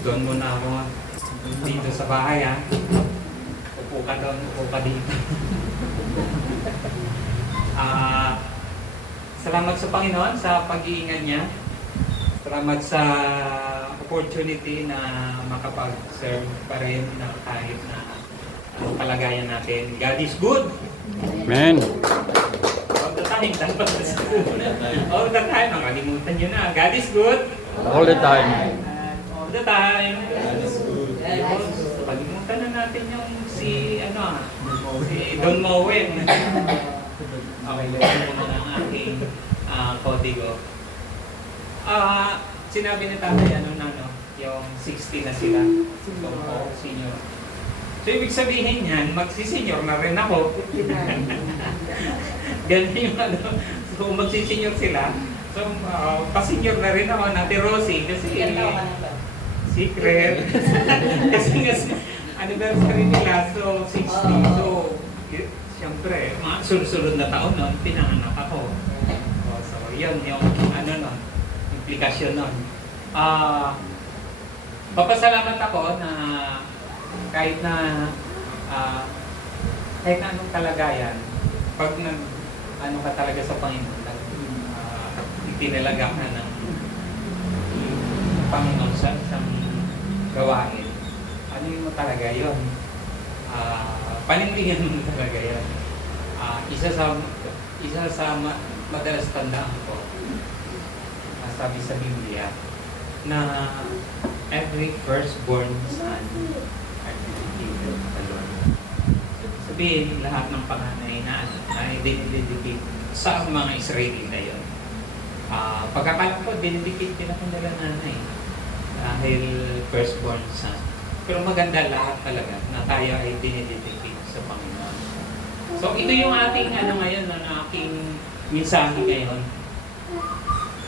Doon muna ako dito sa bahay, ha. Upo ka doon, upo ka dito. Salamat sa Panginoon sa pag-iingat niya. Salamat sa opportunity na makapag-serve pa rin na kahit na kalagayan natin. God is good. Amen. All the time. Dapat all the time. Nakalimutan nyo na. God is good. All the time. All the time. God is good. Palimutan na natin yung si Don Mowen. Okay, lagyan ko na ang aking kodigo. Sinabi ni tatay, yung 60 na sila. Senior. So, ibig sabihin yan, magsisenior na rin ako. Ganun yung So, magsisenior sila. So, pa-senior na rin ako, Nati Rosie. Kasi, secret. Kasi anniversary nila, so 60. So, siyempre, mga sunod-sunod na taon nun, pinanganak ako. So, yun yung implikasyon nun. Papasalamat ako na kahit na anong kalagayan, pag ka talaga sa Panginoon, itinalaga ka ng Panginoon sa isang gawain, ano mo talaga yun? Panindigan mo talaga yun. Isa sa madalas tandaan ko, sabi sa Biblia, na every firstborn son ay dedicated sa Lord. Sabihin, lahat ng panganay na ay dinidedicate sa mga Israelita yun. Pagkakalang ko, dinidicate nila nanay dahil firstborn son. Pero maganda lahat talaga na tayo ay dinidedicate sa Panginoon. So ito yung ating ngayon, na aking mensahe ngayon,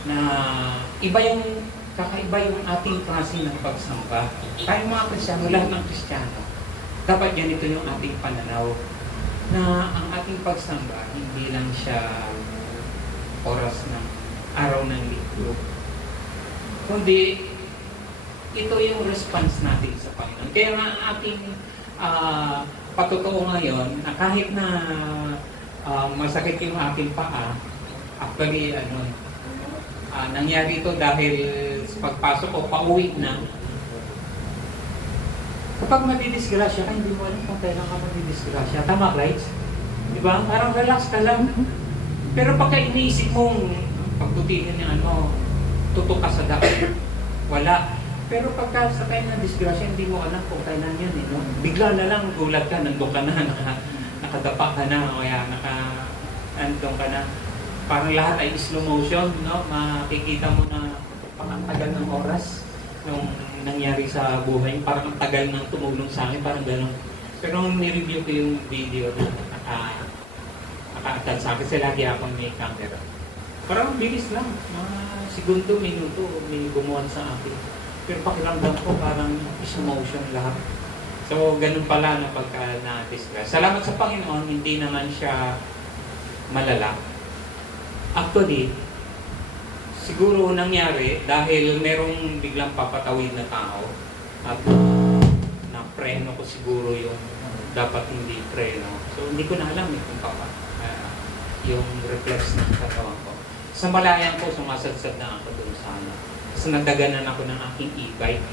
na kakaiba yung ating klase ng pagsamba. Tayong mga Kristiyano, lahat ng Kristiyano, dapat ganito yung ating pananaw, na ang ating pagsamba hindi lang siya oras ng araw ng linggo, kundi ito yung response natin sa Panginoon. Kaya nga ang ating patotoo ngayon, na kahit na masakit yung ating paa, actually nangyari ito dahil sa pagpasok o pauwi na. Kapag madidisgrasya ka, hindi mo alam kung kailan ka madidisgrasya. Tama, right? Di ba? Parang relax ka lang. Pero pagka iniisip mong pagtutihin niya, tutok ka sa daan, wala. Pero pagka sa time ng disgrasya, hindi mo alam kung kailan yan. Bigla na lang, gulat ka, nandun ka na, nakadapa ka na, o kaya nandun ka na. Parang lahat ay slow motion, makikita mo na ang tagal ng oras nung nangyari sa buhay. Parang ang tagal ng tumulong sa akin, parang gano'n. Pero nung nireview ko yung video na naka-attach sa akin, kasi lagi akong may camera. Parang bilis lang, mga segundo, minuto, may gumawa sa akin. Pero pakiramdam ko parang slow motion lahat. So, ganun pala na pagka na-discuss. Salamat sa Panginoon, hindi naman siya malala. Actually, siguro nangyari dahil merong biglang papatawid na tao at na-preno ko siguro yung dapat hindi preno. So, hindi ko na alam kung yung reflex ng katawan ko. Sa malayan ko, sumasadsad na ako doon sa Kasi nagdaganan ako ng aking e-bike.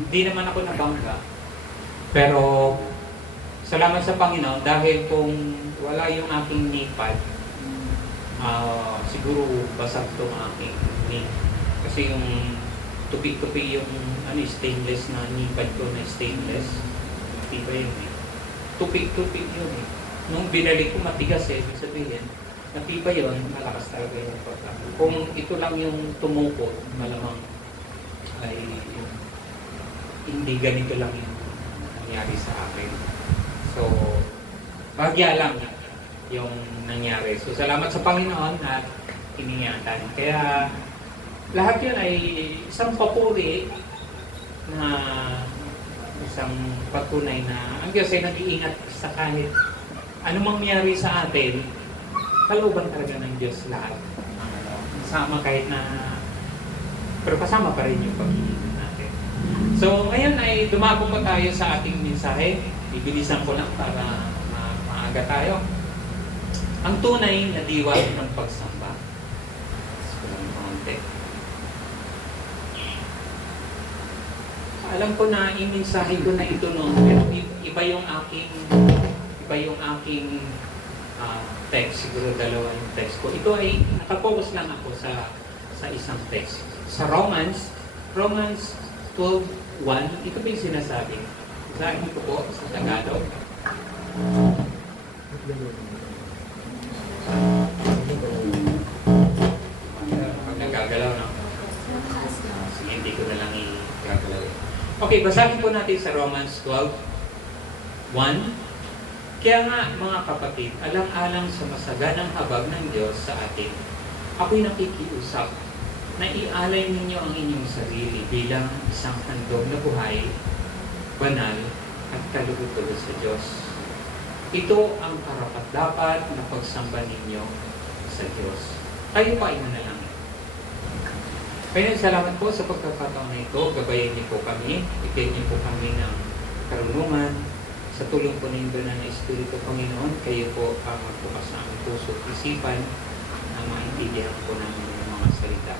Hindi naman ako nabangga. Pero, salamat sa Panginoon dahil kung wala yung aking knee pad, siguro basag itong aking knee. Kasi yung tupi-tupi yung stainless na knee pad ko na stainless. Diba yun tupi-tupi yun Nung binalik ko matigas ibig sabihin, napipa yun, malakas talaga yung pagka. Kung ito lang yung tumukot, malamang ay hindi ganito lang yung nangyari sa akin. So, bagya lang yung nangyari. So, salamat sa Panginoon at iningatan. Kaya, lahat yun ay isang papuri na isang patunay na ang Diyos ay nag-iingat sa kahit anumang mangyari sa atin, kalooban talaga ng Diyos lahat. Sama kahit na Pero kasama pa rin yung pag-iingat natin. So, ngayon ay dumako pa tayo sa ating mensahe. Bibilisan ko lang para maaga tayo. Ang tunay na diwa ng pagsamba. Walang konti. Alam ko na i-mensahe ko na ito noon, pero iba yung aking text. Siguro dalawa yung text ko. Ito ay nakapokus lang ako sa isang text. Sa Romans 12:1, ito ba yung sinasabi? Sabi ko po sa Tagalog. Pag nagagalaw na. Sige, hindi ko na lang i-gagalaw. Okay, basahin po natin sa Romans 12:1. Kaya nga, mga kapatid, alang-alang sa masaganang habag ng Diyos sa atin, ako'y nakikiusap na ialay ninyo ang inyong sarili bilang isang handog na buhay, banal, at kalugod-lugod sa Diyos. Ito ang karapat-dapat na pagsamba ninyo sa Diyos. Kayo pa ay manalangin. Kaya salamat po sa pagkakataon na ito. Gabayan niyo po kami. Bigyan niyo po kami ng karunungan. Sa tulong po ng banal na Espiritu, Panginoon, kayo po ang magbukas ng aming puso at isipan na maintindihan po namin ng mga salita.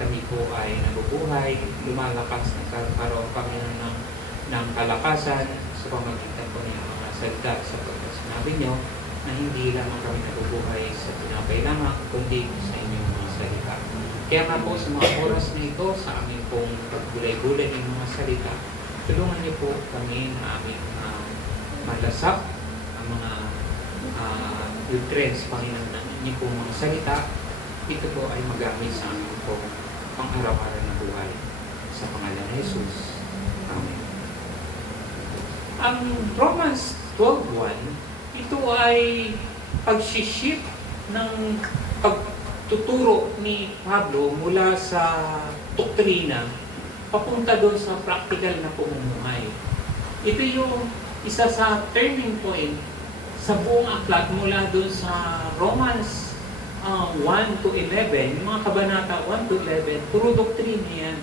Kami po ay nabubuhay, lumalakas, nagkaroon kami ng kalakasan sa pamagitan po ng mga salita sapagkat sinabi niyo na hindi lamang kami nabubuhay sa tinapay lamang, kundi sa inyong mga salita. Kaya nga po sa mga oras na ito, sa aming pong pagbulay-bulay ng mga salita, tulungan niyo po kami na aming malasap ang mga nutrients, Panginoon, ng inyong pong mga salita. Ito po ay magamit sa aming pong pang-araw-araw na buhay. Sa pangalan ni Jesus. Amen. Ang Romans 12:1, ito ay pagsishift ng pagtuturo ni Pablo mula sa doktrina papunta doon sa practical na pamumuhay. Ito yung isa sa turning point sa buong aklat mula doon sa Romans 1 to 11, yung mga kabanata 1 to 11, puro doktrina yan.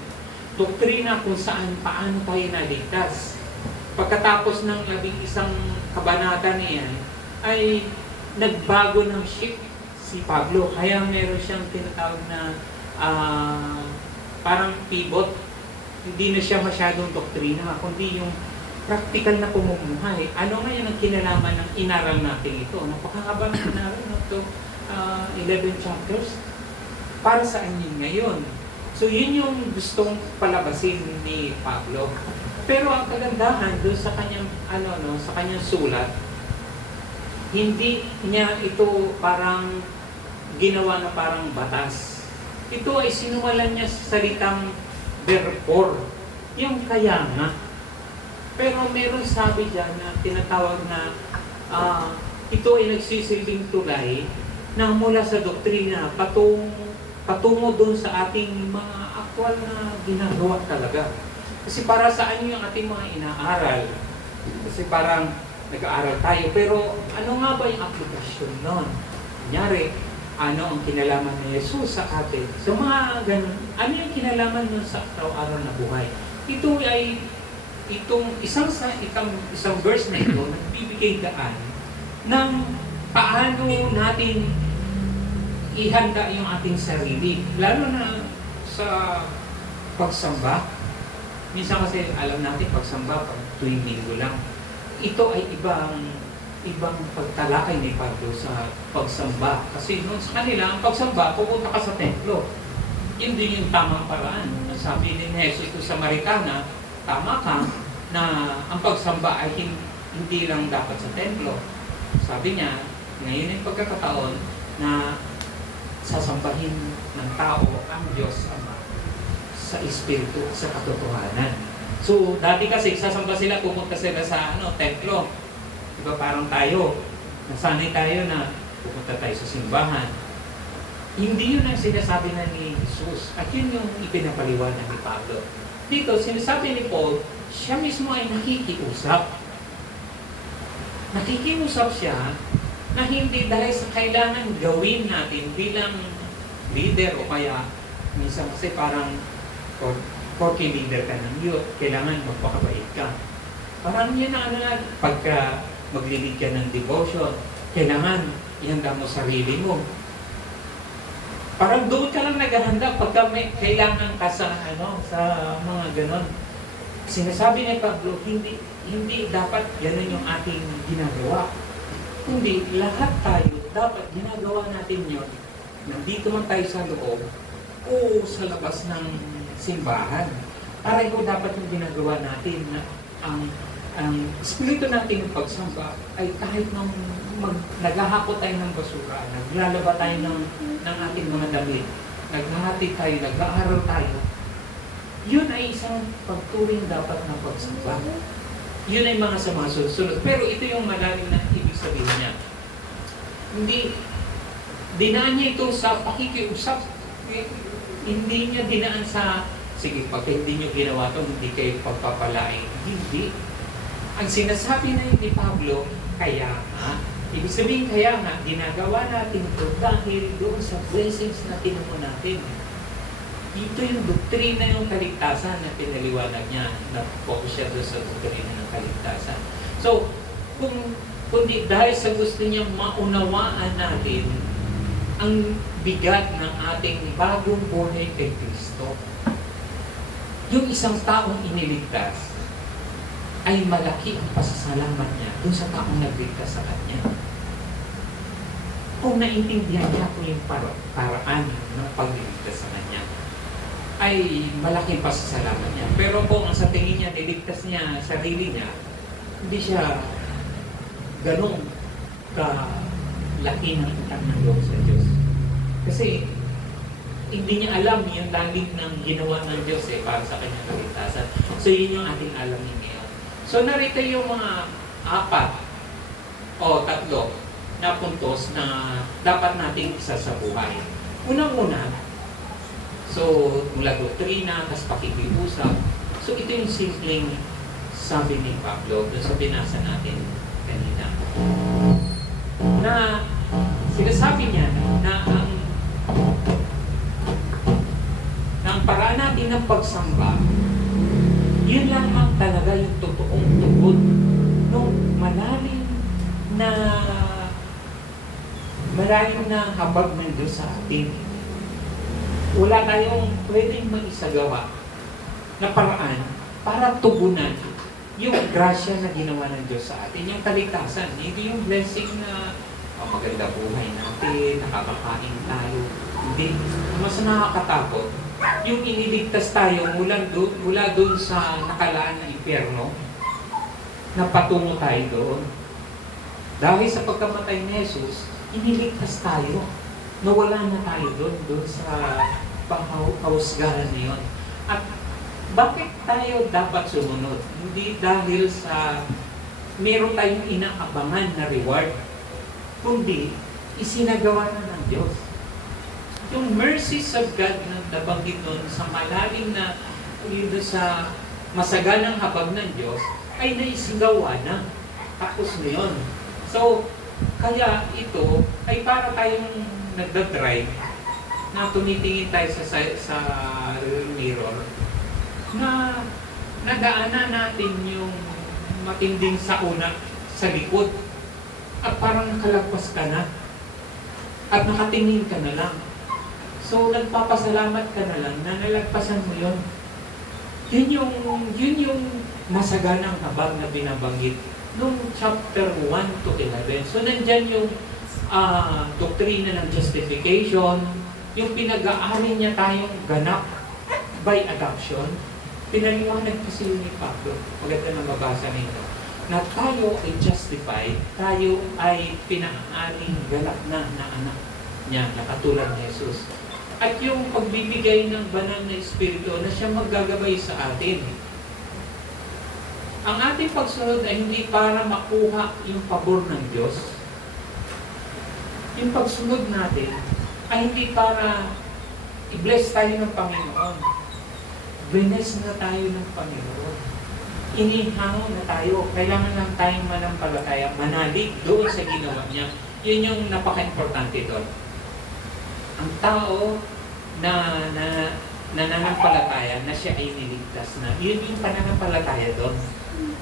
Doktrina kung saan paano tayo naligtas. Pagkatapos ng 11 kabanata niyan, ay nagbago ng shift si Pablo. Kaya meron siyang tinatawag na parang pivot. Hindi na siya masyadong doktrina, kundi yung practical na pamumuhay. Ano nga yun ang kinalaman ng inaral natin ito? Napakahaba ng inaral na ito. 11 chapters. Para saan yun ngayon? So yun yung gustong palabasin ni Pablo. Pero ang kagandahan doon sa kanyang sa kanyang sulat, hindi niya ito parang ginawa na parang batas. Ito ay sinuwalan niya sa salitang therefore. Yung kaya nga. Pero meron sabi dyan na tinatawag na ito ay nagsisilbing tulay na mula sa doktrina patungo doon sa ating mga aktwal na ginagawa talaga. Kasi para saan yung ating mga inaaral? Kasi parang nag-aaral tayo, pero ano nga ba yung aplikasyon nun? Kunyari, ano ang kinalaman ni Jesus sa atin? So mga ganun, ano yung kinalaman nun sa araw-araw na buhay? Ito ay itong isang verse na ito nagbibigay daan ng paano natin ihanda yung ating sarili. Lalo na sa pagsamba. Minsan kasi alam natin pagsamba pag tuwing linggo lang. Ito ay ibang pagtalakay ni Pablo sa pagsamba. Kasi noon sa kanila, ang pagsamba, pupunta ka sa templo. Yun din yung tamang paraan. Sabi ni Jesus ito sa Samaritana, tama ka na ang pagsamba ay hindi lang dapat sa templo. Sabi niya, ngayon ay pagkakataon na sasambahin ng tao ang Diyos Ama sa Espiritu, sa katotohanan. So, dati kasi sasamba sila, pupunta sila sa templo. Diba parang tayo, nasanay tayo na pupunta tayo sa simbahan. Hindi yun ang sinasabi na ni Jesus. At yun yung ipinapaliwanag ni Pablo. Dito, sinasabi ni Paul, siya mismo ay nakikiusap. Nakikiusap siya na hindi dahil sa kailangan gawin natin bilang leader o kaya minsan kasi parang Porque leader ka ng youth, kailangan magpakabait ka. Parang yan na pagka maglilid ka ng devotion, kailangan ihanda mo sarili mo. Parang doon ka lang naghahanda pagka may kailangan ka sa sa mga ganon. Sinasabi ni Pablo, hindi dapat ganon yung ating ginagawa. Hindi, lahat tayo dapat ginagawa natin yun. Nandito man tayo sa loob o sa labas ng simbahan. Pareho dapat yung ginagawa natin na ang espiritu natin ng pagsamba ay kahit nang naghahakot tayo ng basura, naglalaba tayo ng ating mga damit, naghahati tayo, nag-aaral tayo, yun ay isang pagturing dapat na pagsamba. Yun ay mga sa mga sunod. Pero ito yung malalim na ibig sabihin niya. Dinaan niya ito sa pakikiusap. Hindi niya dinaan sa, sige, pag hindi niyo ginawa ito, hindi kayo pagpapalain. Hindi. Ang sinasabi na ni Pablo, kaya nga, ibig sabihin kaya nga, ginagawa natin ito dahil doon sa blessings na tinumo natin. Ito yung doktrina ng kaligtasan na pinaliwanag niya, na focus siya doon sa doktrina ng kaligtasan. So, kundi dahil sa gusto niya maunawaan natin ang bigat ng ating bagong buhay kay Kristo. Yung isang taong iniligtas, ay malaki ang pasasalamat niya doon sa taong nagligtas sa kanya. Kung naintindihan niya kung yung paraan ng pagliligtas sa kanya, ay malaking pasasalamat niya. Pero kung sa tingin niya, niligtas niya sarili niya, hindi siya ganun kalaki ng utang ng loob sa Diyos. Kasi hindi niya alam yung lalim ng ginawa ng Diyos para sa kanyang kaligtasan. So yun yung ating alamin ngayon. So narito yung mga 4 o 3 na puntos na dapat nating isa sa buhay. Unang-una, so mula doktrina, tas pakikiusap. So ito yung simpleng sabi ni Pablo doon sa binasa natin kanina. Na sinasabi niya na ang paraan natin ng pagsamba, yun lamang talaga yung totoong tugod nung malalim na habag ng Diyos sa atin. Wala tayong pwedeng maisagawa na paraan para tugunan yung grasya na ginawa ng Diyos sa atin, yung kaligtasan. Hindi yung blessing na maganda buhay natin, nakakakain tayo. Hindi. Mas nakakatakot yung iniligtas tayo mula doon sa nakalaan na impyerno, na patungo tayo doon. Dahil sa pagkamatay ni Jesus, iniligtas tayo. Nawala na tayo doon sa kahusgahan na yun. At bakit tayo dapat sumunod? Hindi dahil sa meron tayong inaabangan na reward, kundi isinagawa na ng Diyos. Yung mercies of God na nabanggit doon sa malalim na dito sa masaganang habag ng Diyos ay naisigawa na. Tapos na yun. So, kaya ito ay para tayong nagdadrive na tumitingin tayo sa mirror na nadaanan natin yung matinding sauna sa likod at parang nakalagpas ka na at nakatingin ka na lang. So, nagpapasalamat ka na lang na nalagpasan mo yun. Yun yung masaganang habag na binabanggit noong chapter 1 to 11. So, nandyan yung doktrina ng justification, yung pinag-aari niya tayong ganap by adoption. Pinaliwanag kasi ni Pablo, maganda na mabasa nito, na tayo ay justified, tayo ay pinaaring ganap na anak niya, na katulad ni Jesus. At yung pagbibigay ng banal na Espiritu na siya maggagabay sa atin. Ang ating pagsunod ay hindi para makuha yung pabor ng Diyos. Yung pagsunod natin ay hindi para i-bless tayo ng Panginoon. Bless na tayo ng Panginoon. Inihango na tayo. Kailangan lang tayong manampalataya, manalig doon sa ginawa niya. Yun yung napaka-importante doon. Ang tao na nananampalataya na siya ay niligtas na. Yun yung pananampalataya doon.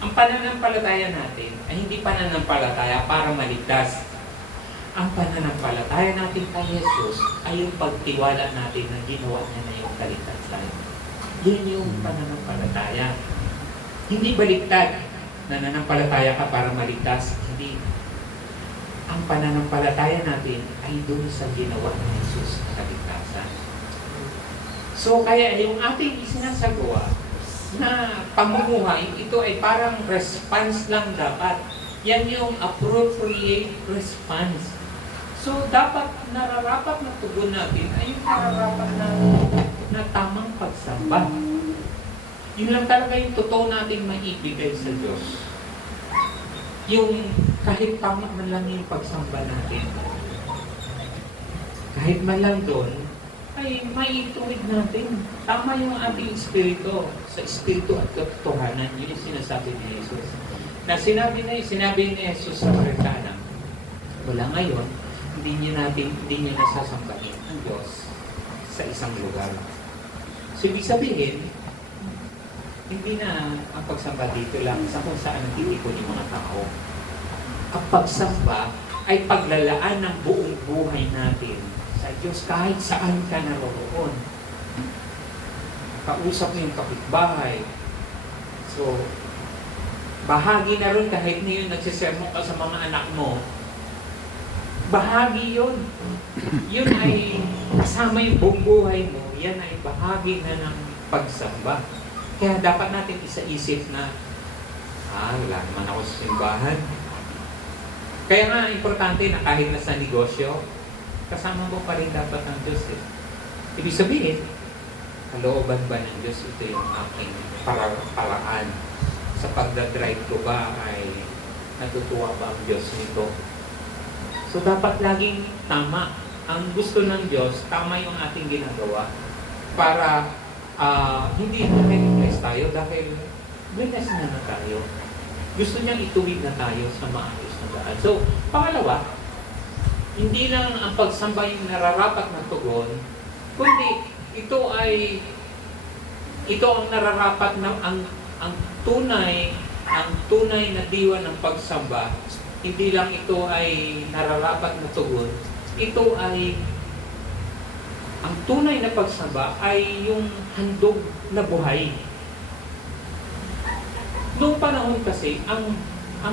Ang pananampalataya natin ay hindi pananampalataya para maligtas. Ang pananampalataya natin kay Jesus ay yung pagtiwala natin na ginawa niya na yung kaligtasan. Yun yung pananampalataya. Hindi baliktad. Nananampalataya ka para maligtas. Hindi. Ang pananampalataya natin ay doon sa ginawa ni Jesus na kaligtasan. So kaya yung ating isinasagawa na pamumuhay, ito ay parang response lang dapat. Yan yung appropriate response. So dapat nararapat na tugon natin ay yung nararapat na tamang pagsamba. Yun lang talaga yung totoo nating maibigay sa Diyos. Yung kahit tama man lang yung pagsamba natin, kahit man lang doon, ay maituwid natin. Tama yung ating espiritu. Sa espiritu at katotohanan, yun yung sinasabi ni Jesus. Na sinabi ni Jesus sa Samaritana, wala ngayon, hindi niyo nasasambahin ang Diyos sa isang lugar. So, ibig sabihin, hindi na ang pagsamba dito lang sa kung saan nagtitipon yung mga tao. Ang pagsamba ay paglalaan ng buong buhay natin sa Diyos kahit saan ka naroroon. Kausap mo yung kapitbahay. So, bahagi na rin kahit ngayon nagsisermon ka sa mga anak mo. Bahagi yun. Yun ay kasama yung buong buhay mo. Yan ay bahagi na ng pagsamba. Kaya dapat natin isa-isip na, wala naman ako sa simbahan. Kaya nga, importante na kahit na sa negosyo, kasama mo pa rin dapat ng Diyos eh. Ibig sabihin, kalooban ba ng Diyos, ito yung aking paraan. Sa pagdadrive ko ba ay natutuwa ba ang Diyos nito? So dapat laging tama. Ang gusto ng Diyos, tama yung ating ginagawa para hindi na-replace tayo dahil blessed na tayo. Gusto niyang ituwid na tayo sa maayos na daan. So, pangalawa, hindi lang ang pagsamba yung nararapat na tugon, kundi ito ang nararapat na ang tunay na diwa ng pagsamba. Hindi lang ito ay nararapat na tugon, ito ay ang tunay na pagsamba ay yung handog na buhay. Noong panahon kasi, ang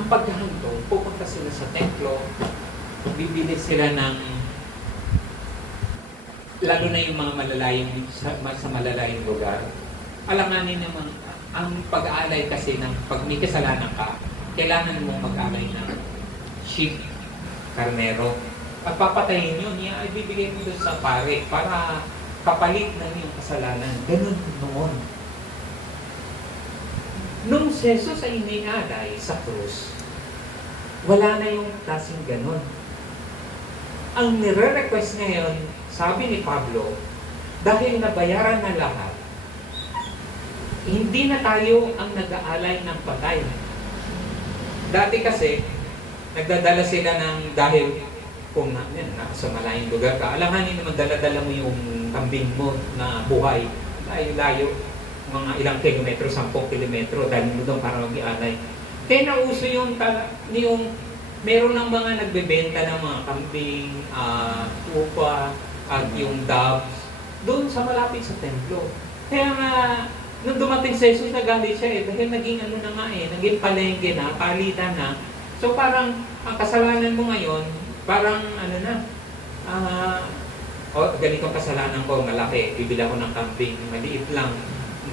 paghahandog, pupunta sila sa templo, bibili sila ng, lalo na yung mga malalayong, sa malalayong lugar. Alanganin naman, ang pag-aalay kasi ng pag may kasalanan ka, kailangan mong mag-alay ng sheep, karnero. At papatayin yun, ay bibigay mo doon sa pare para kapalit na yung kasalanan. Ganun noon. Nung si Jesus ay inialay sa krus, wala na yung klaseng ganun. Ang nire-request ngayon, sabi ni Pablo, dahil nabayaran na lahat, hindi na tayo ang nag-aalay ng patay. Dati kasi, nagdadala sila ng dahil kung sa malayong lugar ka, alanganin naman dala-dala mo yung kambing mo na buhay. Layo, mga ilang kilometro, 10 kilometro, dahil mo doon para mag-ialay. Kaya nauso yung meron ng mga nagbebenta ng mga kambing, upa, at yung doves, doon sa malapit sa templo. Kaya nga, nung dumating sa Jesus, nagalit siya dahil naging naging palengke na, palitan na. So parang, ang kasalanan mo ngayon, parang ganitong kasalanan ko, malaki, bibili ako ng kambing, maliit lang,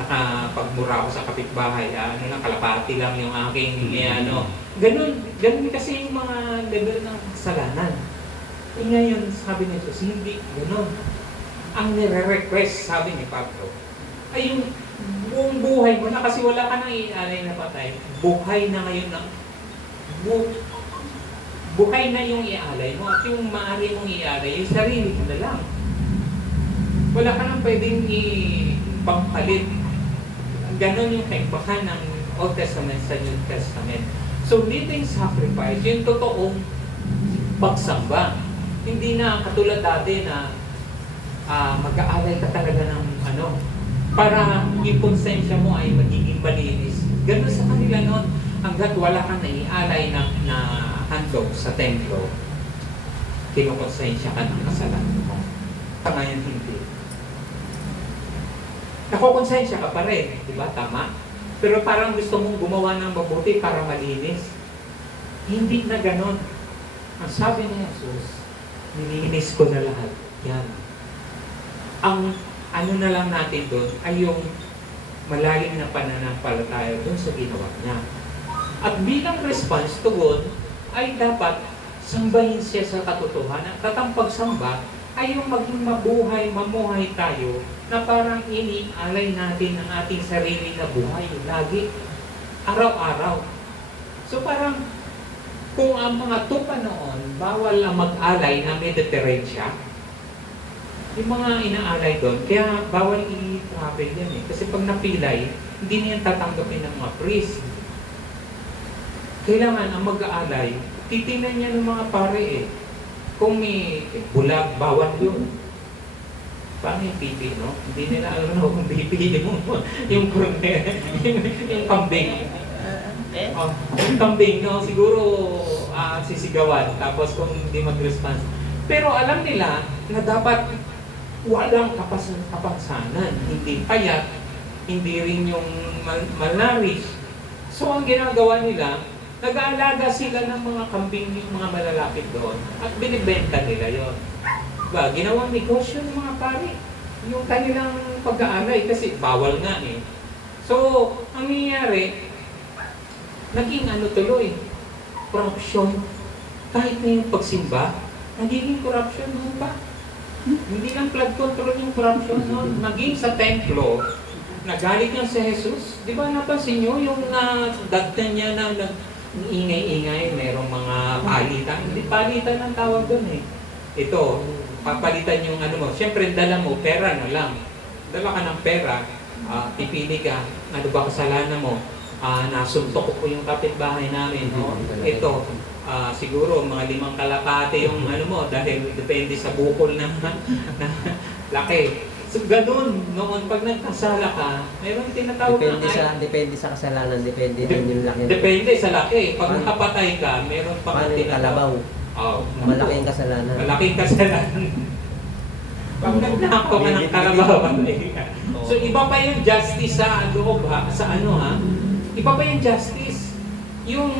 nakapagmura ako sa kapitbahay, kalapati lang yung aking, ganun kasi yung mga level ng kasalanan. Ngayon, sabi ni Jesus, hindi ganun. Ang nire-request, sabi ni Pablo, ay yung buong buhay mo na kasi wala ka nang ialay na patay, buhay na ngayon ng buhay na yung ialay mo at yung maaari mong ialay, yung sarili mo na lang. Wala ka nang pwedeng ipampalit. Ganon yung kaibahan ng Old Testament sa New Testament. So, living sacrifice, yung totoong pagsamba. Hindi na katulad dati na mag-aalay ka talaga ng para yung konsensya mo ay magiging malinis. Ganun sa kanila noon, hanggat wala kang naialay na handog sa templo, kinukonsensya ka ng kasalanan mo. Sa ngayon hindi. Nakukonsensya ka pa rin, di ba? Tama. Pero parang gusto mong gumawa ng mabuti para malinis. Hindi na ganon. Ang sabi ni Jesus, nilinis ko na lahat. Yan. Ang ano na lang natin doon ay yung malalim na pananampalataya doon sa ginawa niya. At bilang response to God, ay dapat sambahin siya sa katotohanan. At ang pagsamba ay yung maging mamuhay tayo na parang inialay natin ang ating sarili na buhay lagi, araw-araw. So parang kung ang mga tupa noon, bawal ang mag-alay na may deterrensya, yung mga inaalay doon, kaya bawal i-travel yan eh. Kasi pag napilay, hindi niyan tatanggapin ng mga priest. Kailangan ang mag-aalay, titingnan niya ng mga pare eh. Kung may bulag, bawal yun. Paano yung pipi, no? Hindi nila alam kung pipili mo yung yung kambing. Yung kambing, no? Siguro sisigawan. Tapos kung hindi mag-response. Pero alam nila na dapat walang kapansanan. Hindi payat, hindi rin yung malnourished. So ang ginagawa nila, nag-aalaga sila ng mga kambing, yung mga malalapit doon, at binibenta nila yon. Diba? Ginawang negosyo ng mga pari. Yung kanilang pag-aalay, kasi bawal nga eh. So, ang nangyayari, naging tuloy, corruption. Kahit na yung pagsimba, nagiging corruption mo pa. Hindi lang flood control yung corruption noon. Naging sa templo, nagalit niya si Jesus. Di ba napansin nyo yung dagtan niya na ingay-ingay, merong mga palitan. Hindi palitan ang tawag doon eh. Ito, papalitan yung mo. Siyempre, dala mo, pera na lang. Dala ka ng pera, pipili ka, ano ba kasalanan mo? Nasuntok ko yung kapitbahay namin. No? Ito, siguro mga 5 kalapate yung mo, dahil depende sa bukol na laki. So, ganun, noon, pag nagkasala ka, mayroong tinatawag Depende sa kasalanan, depende din yung laki. Depende sa laki. Pag nakapatay ka, mayroon pang Paano yung kalabaw? Oh, Malaking kasalanan. malaking kasalanan. Pag nagnakaw ka ng kalabaw, so iba pa yung justice sa loob sa iba pa yung justice. Yung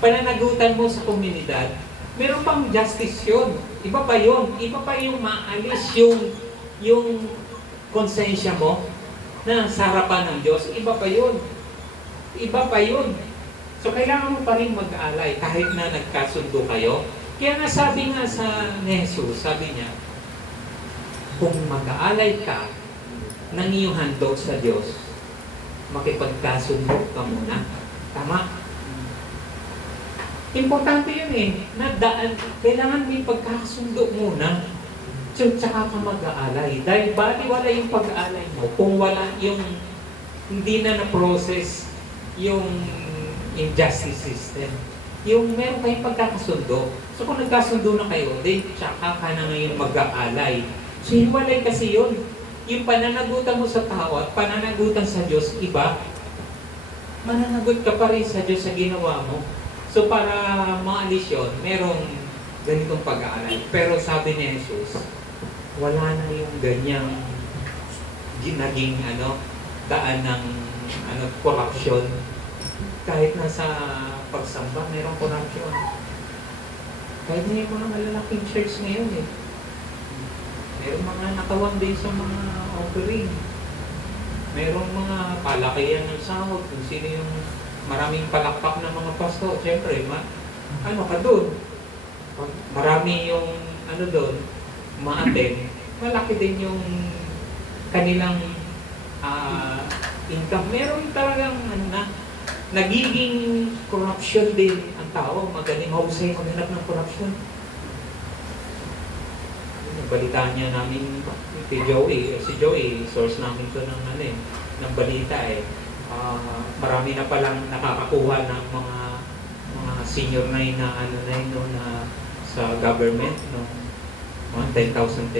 pananagutan mo sa komunidad, meron pang justice yun. Iba pa yun. Iba pa yung maalis yung konsensya mo na sa harapan ng Diyos. Iba pa yun. Iba pa yun. So kailangan mo pa rin mag-aalay kahit na nagkasundo kayo. Kaya nga sabi nga sa Jesus, sabi niya, kung mag-aalay ka ng iyong handog sa Diyos, makipagkasundo ka muna. Tama? Importante yun eh. Kailangan may pagkakasundo muna. So, tsaka ka mag-aalay. Dahil baliwala yung pag-aalay mo kung wala yung hindi na na-process yung justice system. Yung meron kayong pagkakasundo. So, kung nagkasundo na kayo, then tsaka ka na ngayon mag-aalay. So, hiwalay kasi yun. Yung pananagutan mo sa tao at pananagutan sa Diyos, iba. Mananagot ka pa rin sa Diyos sa ginawa mo. So, para maalis yun, merong ganitong pag-aalay. Pero sabi ni Jesus, wala na yung ganyang naging daan ng corruption. Kahit nasa pagsamba, mayroong corruption. Kahit na yung mga malalaking church ngayon eh. Mayroong mga nakawang din sa mga offering. Mayroong mga palakihan ng sahod. Kung sino yung maraming palakpak ng mga pastor. Siyempre, ka doon. Marami yung doon, ma-attend. Malaki din yung kanilang income. Meron talagang nagiging corruption din ang tao. Magaling mahusay maghanap ng corruption. Balitaan niya namin si Joey, source namin to ng balita eh. Marami na palang nakakakuha ng mga senior na sa government, no? Mga 10,000.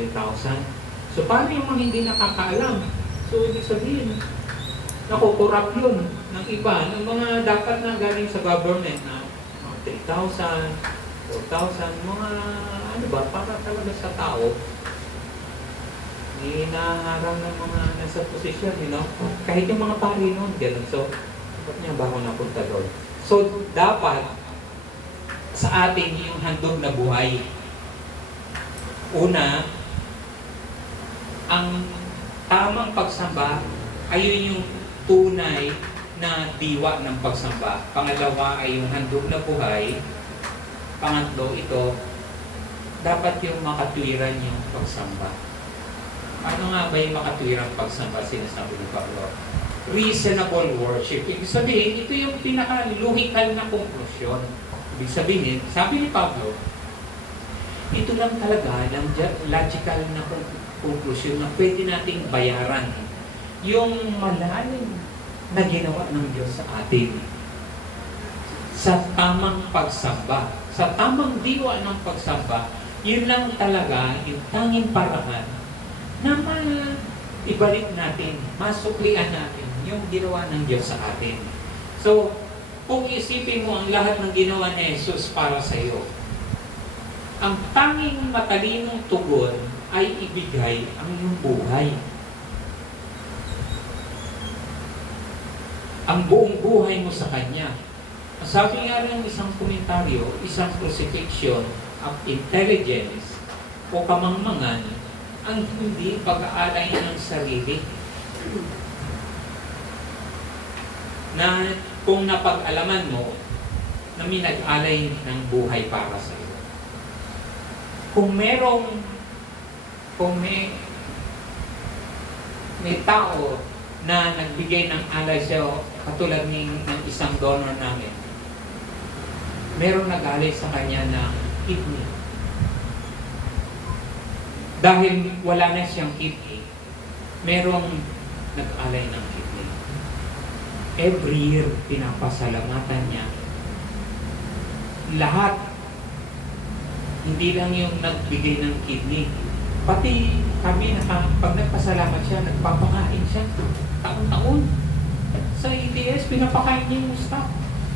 So paano yung mga hindi nakakaalam? So So, ibig sabihin, nakukurap yun ng iba, ng mga dapat na galing sa government na mga 3,000, 4,000, mga ano ba, para talaga sa tao, hinaharang ng mga nasa posisyon, you know? Kahit yung mga pari nun, ganun. So, ba't niya ba ako napunta doon? So, dapat sa atin yung handog na buhay. Una, ang tamang pagsamba ay yun yung tunay na diwa ng pagsamba. Pangalawa ay yung handog na buhay. Pangatlo, ito, dapat yung makatwiran yung pagsamba. Ano nga ba yung makatwirang pagsamba, sinasabi ni Pablo? Reasonable worship. Ibig sabihin, ito yung pinaka-logical na konklusyon. Ibig sabihin, sabi ni Pablo, ito lang talaga ang logical na konklusyon na pwede nating bayaran yung malalim na ginawa ng Diyos sa atin sa tamang pagsamba. Sa tamang diwa ng pagsamba, yun lang talaga yung tanging paraan na ibalik natin, masuklian natin yung ginawa ng Diyos sa atin. So, kung isipin mo ang lahat ng ginawa ni Jesus para sa iyo, ang tanging matalinong tugon ay ibigay ang iyong buhay. Ang buong buhay mo sa Kanya. Ang sabi nga ng isang komentaryo, isang crucifixion of intelligence o kamangmangan ang hindi pag-aalay ng sarili. Na kung napag-alaman mo na may nag-alay ng buhay para sa iyo. Kung may tao na nagbigay ng alay sa'yo, katulad ng isang donor namin, merong nag-alay sa kanya ng kidney. Dahil wala na siyang kidney, merong nag-alay ng kidney. Every year, pinapasalamatan niya. Lahat, hindi lang yung nagbigay ng kidney. Pati kami, pag nagpasalamat siya, nagpapakain siya. Taon-taon. Sa EDS, pinapakain niya yung staff.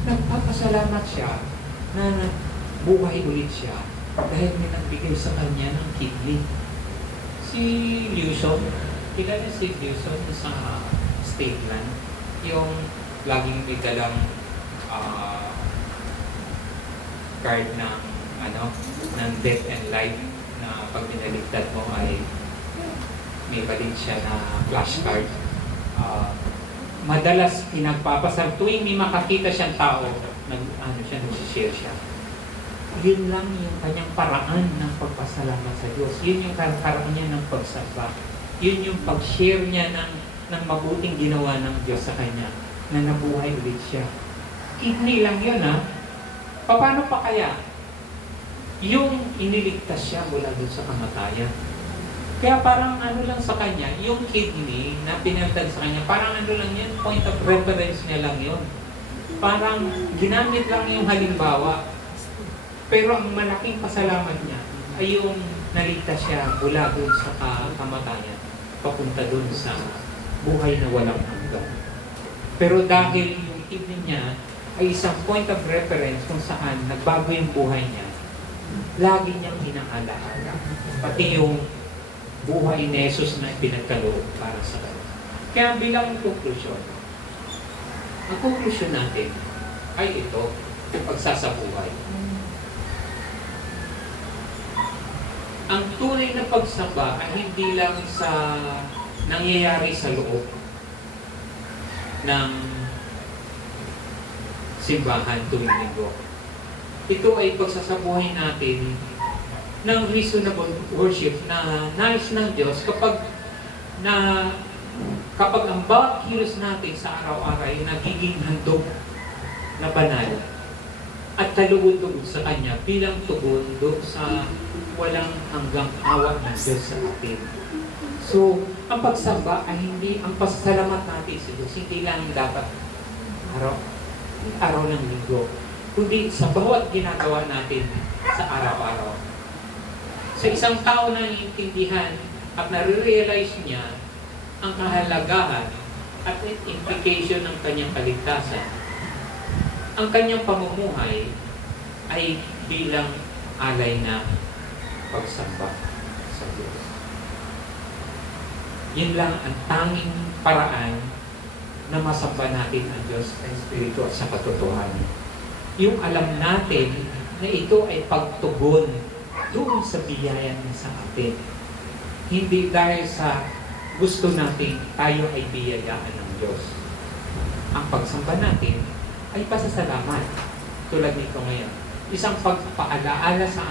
Nagpapasalamat siya na buhay ulit siya dahil may nagbigay sa kanya ng kidney. Si Luson, kilala si Luson sa State Land, yung laging may dalang card ng death and life na pag binaligtad mo ay may balik siya na flashcard. Madalas pinagpapasal tuwing may makakita siyang tao, nag-share siya. Yun lang yung kanyang paraan ng pagpasalamat sa Diyos. Yun yung paraan niya ng pagsamba. Yun yung pag-share niya ng mabuting ginawa ng Diyos sa kanya, na nabuhay ulit siya. Kidney lang yun, ha? Paano pa kaya? Yung iniligtas siya mula doon sa kamatayan. Kaya parang lang sa kanya, yung kidney na pinalitan sa kanya, parang lang yan, point of reference niya lang yun. Parang ginamit lang yung halimbawa. Pero ang malaking pasalamat niya ay yung naligtas siya mula doon sa kamatayan, papunta doon sa buhay na walang hanggan. Pero dahil yung kidney niya ay isang point of reference kung saan nagbago yung buhay niya, lagi niyang inaalaala. Pati yung buhay ni Jesus na pinagkaloob para sa kanya. Kaya bilang konklusyon, ang konklusyon natin ay ito, pagsasabuhay. Ang tunay na pagsamba ay hindi lang sa nangyayari sa loob ng simbahan tuwing linggo. Ito ay pagsasabuhay natin ng reasonable worship na nais ng Diyos kapag ang bawat kilos natin sa araw-araw ay nagiging handog na banal at talugod-lugod sa Kanya bilang tugon doon sa walang hanggang awa ng Diyos sa atin. So, ang pagsamba ay hindi, ang pasasalamat natin sa Diyos, hindi lang dapat araw ng linggo, kundi sa bawat ginagawa natin sa araw-araw. Sa isang tao na naiintindihan at nare-realize niya ang kahalagahan at implication ng kanyang kaligtasan. Ang kanyang pamumuhay ay bilang alay na pagsamba sa Diyos. Yun lang ang tanging paraan na masamba natin ang Diyos sa Espiritu at sa katotohanan. Yung alam natin na ito ay pagtugon doon sa biyaya niya sa atin. Hindi dahil sa gusto natin tayo ay biyayaan ng Diyos. Ang pagsamba natin ay pasasalamat. Tulad nito ngayon. Isang pagpaalaala sa